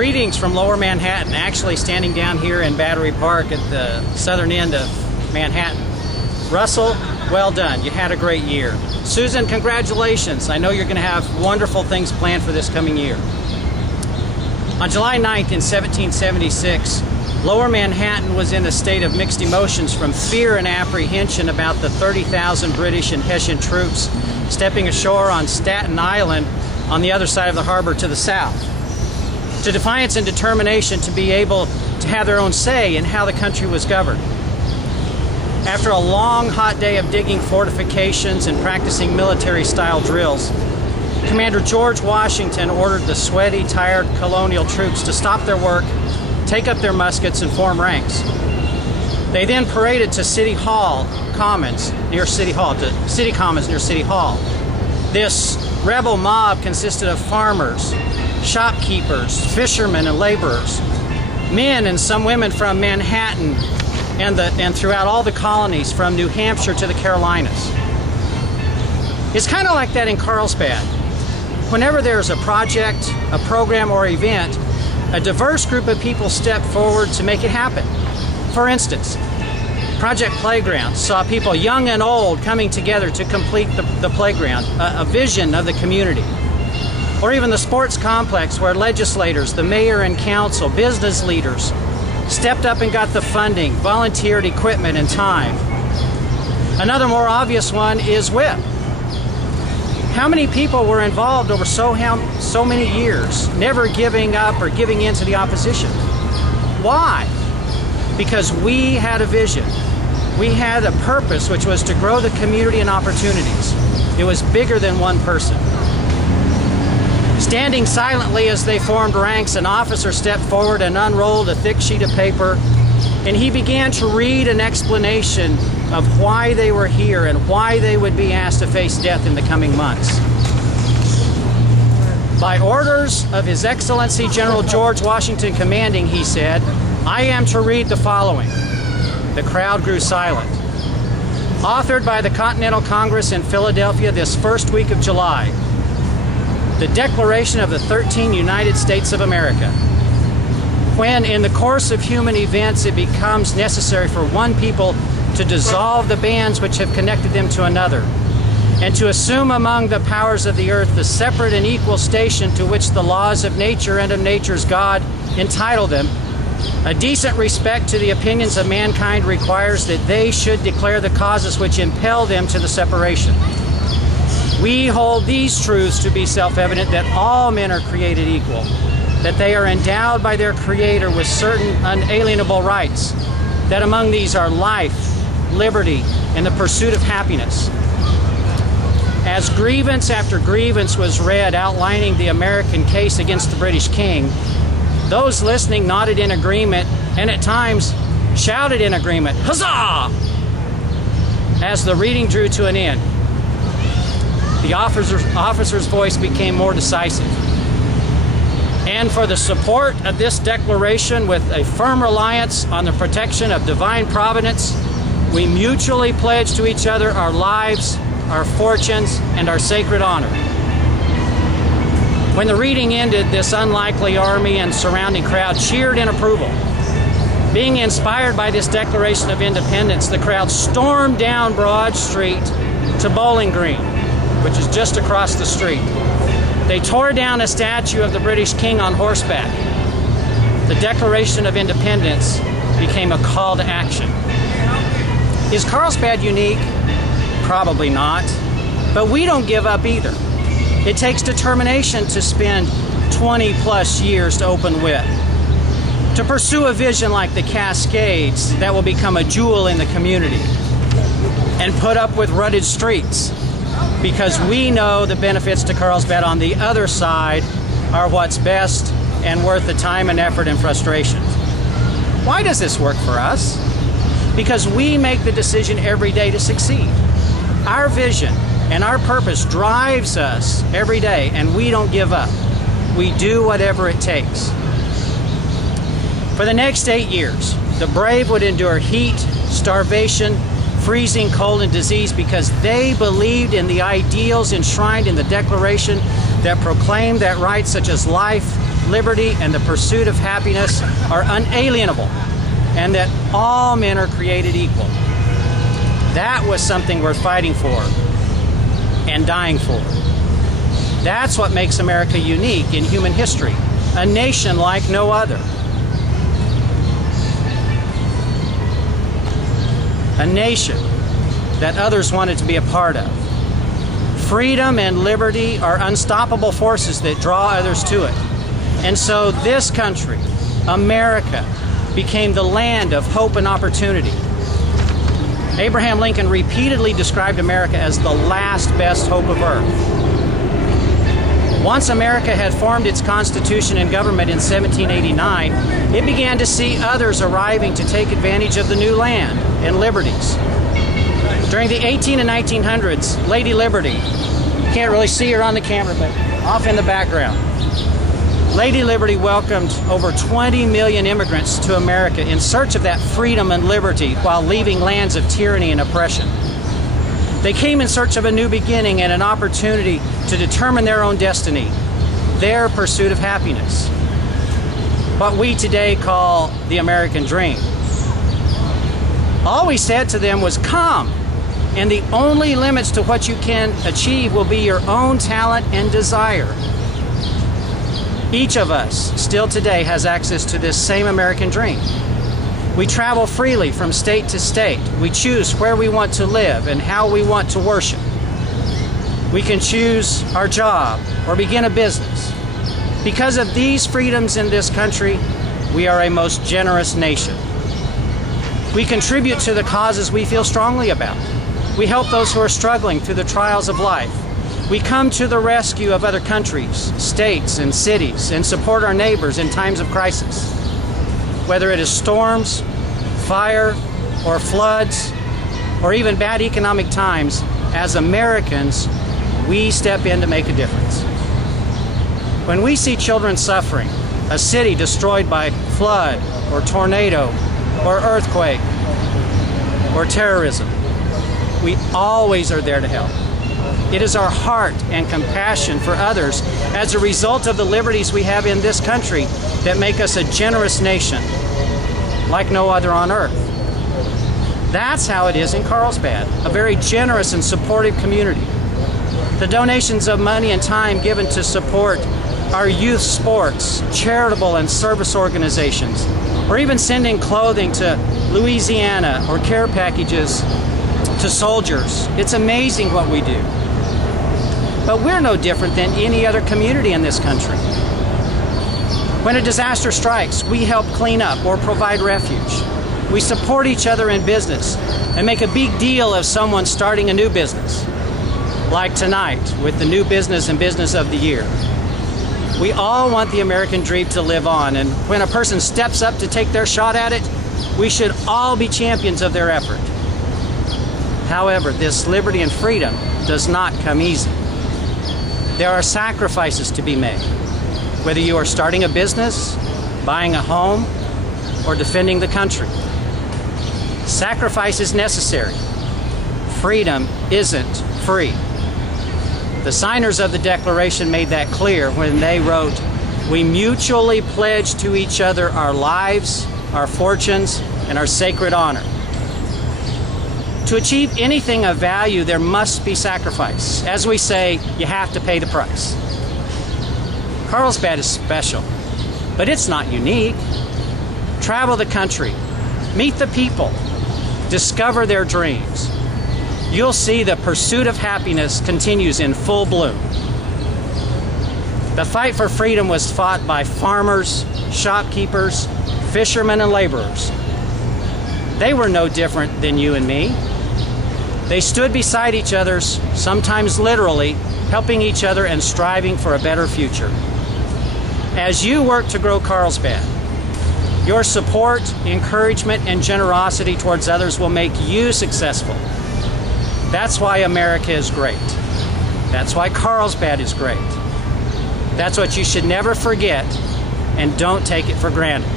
Greetings from Lower Manhattan, actually standing down here in Battery Park at the southern end of Manhattan. Russell, well done. You had a great year. Susan, congratulations. I know you're going to have wonderful things planned for this coming year. On July 9th in 1776, Lower Manhattan was in a state of mixed emotions from fear and apprehension about the 30,000 British and Hessian troops stepping ashore on Staten Island on the other side of the harbor to the south, to defiance and determination to be able to have their own say in how the country was governed. After a long, hot day of digging fortifications and practicing military-style drills, Commander George Washington ordered the sweaty, tired colonial troops to stop their work, take up their muskets, and form ranks. They then paraded to City Commons near City Hall. This rebel mob consisted of farmers, shopkeepers, fishermen, and laborers, men and some women from Manhattan and throughout all the colonies from New Hampshire to the Carolinas. It's kind of like that in Carlsbad. Whenever there's a project, a program, or event, a diverse group of people step forward to make it happen. For instance, Project Playground saw people young and old coming together to complete the playground, a vision of the community. Or even the sports complex, where legislators, the mayor and council, business leaders stepped up and got the funding, volunteered equipment and time. Another more obvious one is WHIP. How many people were involved over so many years, never giving up or giving in to the opposition? Why? Because we had a vision. We had a purpose, which was to grow the community and opportunities. It was bigger than one person. Standing silently as they formed ranks, an officer stepped forward and unrolled a thick sheet of paper, and he began to read an explanation of why they were here and why they would be asked to face death in the coming months. By orders of His Excellency General George Washington Commanding, he said, I am to read the following. The crowd grew silent. Authored by the Continental Congress in Philadelphia this first week of July, the Declaration of the 13 United States of America. When, in the course of human events, it becomes necessary for one people to dissolve the bands which have connected them to another, and to assume among the powers of the earth the separate and equal station to which the laws of nature and of nature's God entitle them, a decent respect to the opinions of mankind requires that they should declare the causes which impel them to the separation. We hold these truths to be self-evident, that all men are created equal, that they are endowed by their Creator with certain unalienable rights, that among these are life, liberty, and the pursuit of happiness. As grievance after grievance was read outlining the American case against the British King, those listening nodded in agreement and at times shouted in agreement, "Huzzah!" as the reading drew to an end. The officer's voice became more decisive. And for the support of this declaration, with a firm reliance on the protection of divine providence, we mutually pledge to each other our lives, our fortunes, and our sacred honor. When the reading ended, this unlikely army and surrounding crowd cheered in approval. Being inspired by this Declaration of Independence, the crowd stormed down Broad Street to Bowling Green, which is just across the street. They tore down a statue of the British King on horseback. The Declaration of Independence became a call to action. Is Carlsbad unique? Probably not. But we don't give up either. It takes determination to spend 20 plus years to open WHIP, to pursue a vision like the Cascades that will become a jewel in the community, and put up with rutted streets, because we know the benefits to Carlsbad on the other side are what's best and worth the time and effort and frustration. Why does this work for us? Because we make the decision every day to succeed. Our vision and our purpose drives us every day, and we don't give up. We do whatever it takes. For the next 8 years, the brave would endure heat, starvation, freezing cold, and disease because they believed in the ideals enshrined in the Declaration that proclaimed that rights such as life, liberty and the pursuit of happiness are unalienable, and that all men are created equal. That was something worth fighting for and dying for. That's what makes America unique in human history, a nation like no other. A nation that others wanted to be a part of. Freedom and liberty are unstoppable forces that draw others to it. And so this country, America, became the land of hope and opportunity. Abraham Lincoln repeatedly described America as the last best hope of earth. Once America had formed its Constitution and government in 1789, it began to see others arriving to take advantage of the new land and liberties. During the 18 and 1900s, Lady Liberty, you can't really see her on the camera, but off in the background, Lady Liberty welcomed over 20 million immigrants to America in search of that freedom and liberty while leaving lands of tyranny and oppression. They came in search of a new beginning and an opportunity to determine their own destiny, their pursuit of happiness. What we today call the American dream. All we said to them was, come, and the only limits to what you can achieve will be your own talent and desire. Each of us still today has access to this same American dream. We travel freely from state to state. We choose where we want to live and how we want to worship. We can choose our job or begin a business. Because of these freedoms in this country, we are a most generous nation. We contribute to the causes we feel strongly about. We help those who are struggling through the trials of life. We come to the rescue of other countries, states, and cities, and support our neighbors in times of crisis. Whether it is storms, fire, or floods, or even bad economic times, as Americans, we step in to make a difference. When we see children suffering, a city destroyed by flood, or tornado, or earthquake, or terrorism, we always are there to help. It is our heart and compassion for others as a result of the liberties we have in this country that make us a generous nation like no other on earth. That's how it is in Carlsbad, a very generous and supportive community. The donations of money and time given to support our youth sports, charitable and service organizations, or even sending clothing to Louisiana or care packages to soldiers. It's amazing what we do. But we're no different than any other community in this country. When a disaster strikes, we help clean up or provide refuge. We support each other in business and make a big deal of someone starting a new business, like tonight with the new business and business of the year. We all want the American dream to live on, and when a person steps up to take their shot at it, we should all be champions of their effort. However, this liberty and freedom does not come easy. There are sacrifices to be made, whether you are starting a business, buying a home, or defending the country. Sacrifice is necessary. Freedom isn't free. The signers of the Declaration made that clear when they wrote, "We mutually pledge to each other our lives, our fortunes, and our sacred honor." To achieve anything of value, there must be sacrifice. As we say, you have to pay the price. Carlsbad is special, but it's not unique. Travel the country, meet the people, discover their dreams. You'll see the pursuit of happiness continues in full bloom. The fight for freedom was fought by farmers, shopkeepers, fishermen, and laborers. They were no different than you and me. They stood beside each other, sometimes literally, helping each other and striving for a better future. As you work to grow Carlsbad, your support, encouragement, and generosity towards others will make you successful. That's why America is great. That's why Carlsbad is great. That's what you should never forget, and don't take it for granted.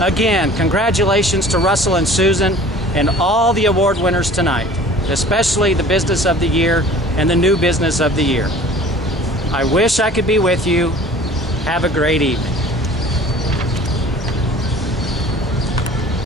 Again, congratulations to Russell and Susan and all the award winners tonight, especially the Business of the Year and the New Business of the Year. I wish I could be with you, Have a great evening.